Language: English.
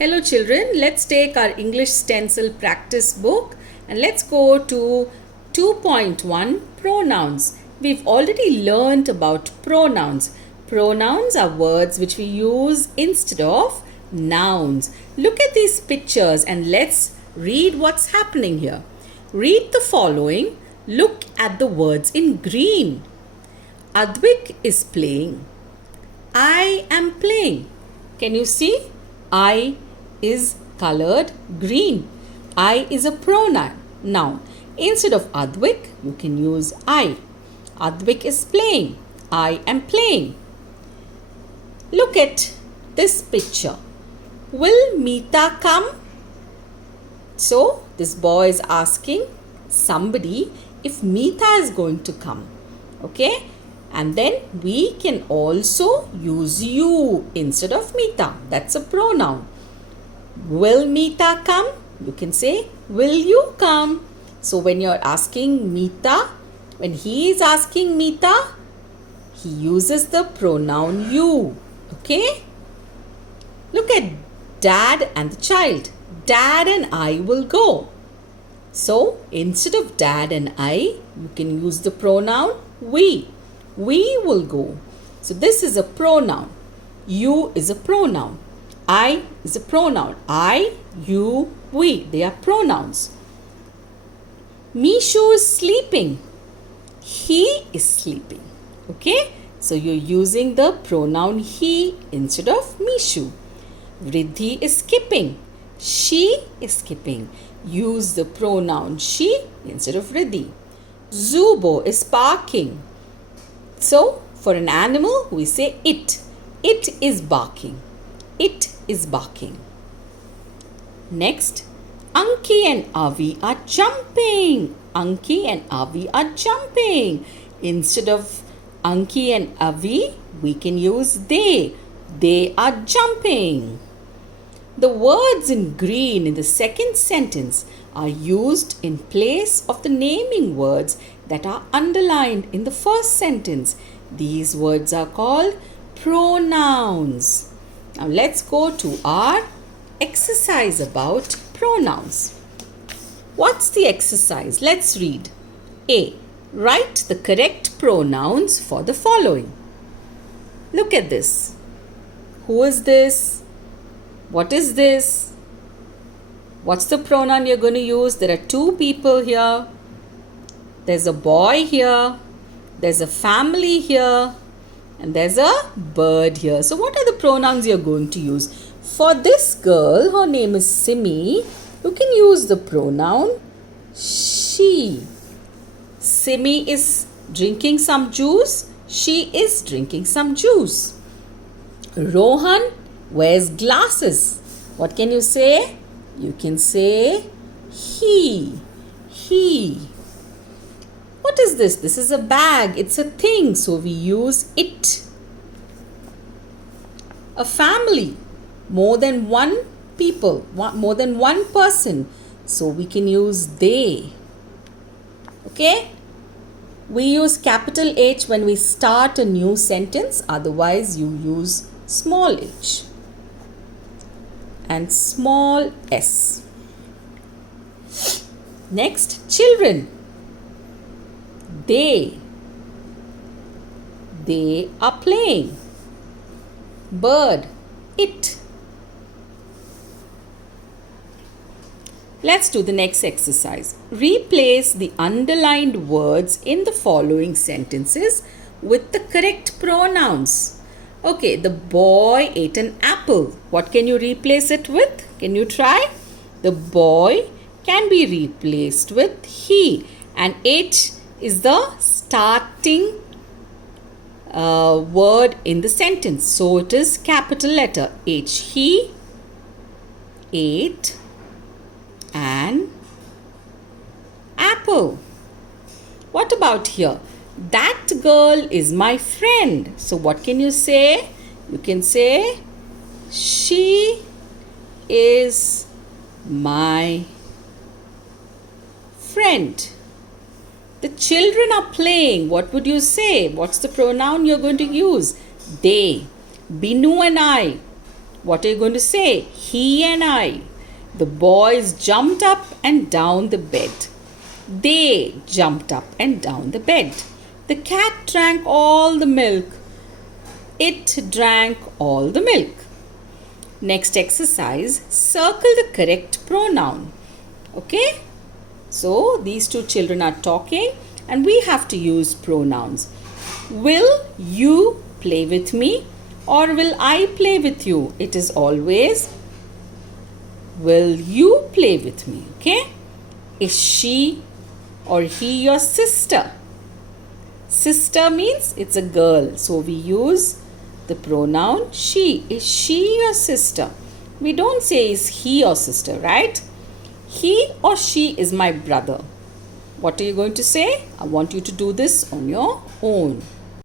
Hello children, let's take our English Stencil practice book and let's go to 2.1 pronouns. We've already learned about pronouns. Pronouns are words which we use instead of nouns. Look at these pictures and let's read what's happening here. Read the following. Look at the words in green. Advik is playing. I am playing. Can you see? I is colored green. I is a pronoun. Now, instead of Advik, you can use I. Advik is playing. I am playing. Look at this picture. Will Meeta come? So, this boy is asking somebody if Meeta is going to come. Okay? And then we can also use you instead of Meeta. That's a pronoun. Will Meeta come? You can say, will you come? So when you're asking Meeta, when he is asking Meeta, he uses the pronoun you. Okay? Look at dad and the child. Dad and I will go. So instead of dad and I, you can use the pronoun we. We will go. So this is a pronoun. You is a pronoun. I is a pronoun. I, you, we. They are pronouns. Mishu is sleeping. He is sleeping. Okay? So you're using the pronoun he instead of Mishu. Riddhi is skipping. She is skipping. Use the pronoun she instead of Riddhi. Zubo is barking. So, for an animal, we say it. It is barking. It is barking. Next, Anki and Avi are jumping. Anki and Avi are jumping. Instead of Anki and Avi, we can use they. They are jumping. The words in green in the second sentence are used in place of the naming words that are underlined in the first sentence. These words are called pronouns. Now let's go to our exercise about pronouns. What's the exercise? Let's read. A. Write the correct pronouns for the following. Look at this. Who is this? What is this? What's the pronoun you're going to use? There are two people here. There's a boy here. There's a family here. And there's a bird here. So what are the pronouns you're going to use? For this girl, her name is Simi. You can use the pronoun she. Simi is drinking some juice. She is drinking some juice. Rohan wears glasses. What can you say? You can say he. He. What is this? This is a bag. It's a thing. So we use it. A family. More than one people. More than one person. So we can use they. Okay? We use capital H when we start a new sentence. Otherwise, you use small h and small s. Next, children. They are playing. Bird, it. Let's do the next exercise. Replace the underlined words in the following sentences with the correct pronouns. Okay, the boy ate an apple. What can you replace it with? Can you try? The boy can be replaced with he. And ate is the starting word in the sentence. So it is capital letter H. He ate an apple. What about here? That girl is my friend. So what can you say? You can say she is my friend. The children are playing. What would you say? What's the pronoun you're going to use? They. Binu and I What are you going to say? He and I. The boys jumped up and down the bed. They jumped up and down the bed. The cat drank all the milk. It drank all the milk. Next exercise, circle the correct pronoun. Okay? So, these two children are talking and we have to use pronouns. Will you play with me or will I play with you? It is always will you play with me? Okay? Is she or he your sister? Sister means it's a girl. So, we use the pronoun she. Is she your sister? We don't say is he your sister, right? He or she is my brother. What are you going to say? I want you to do this on your own.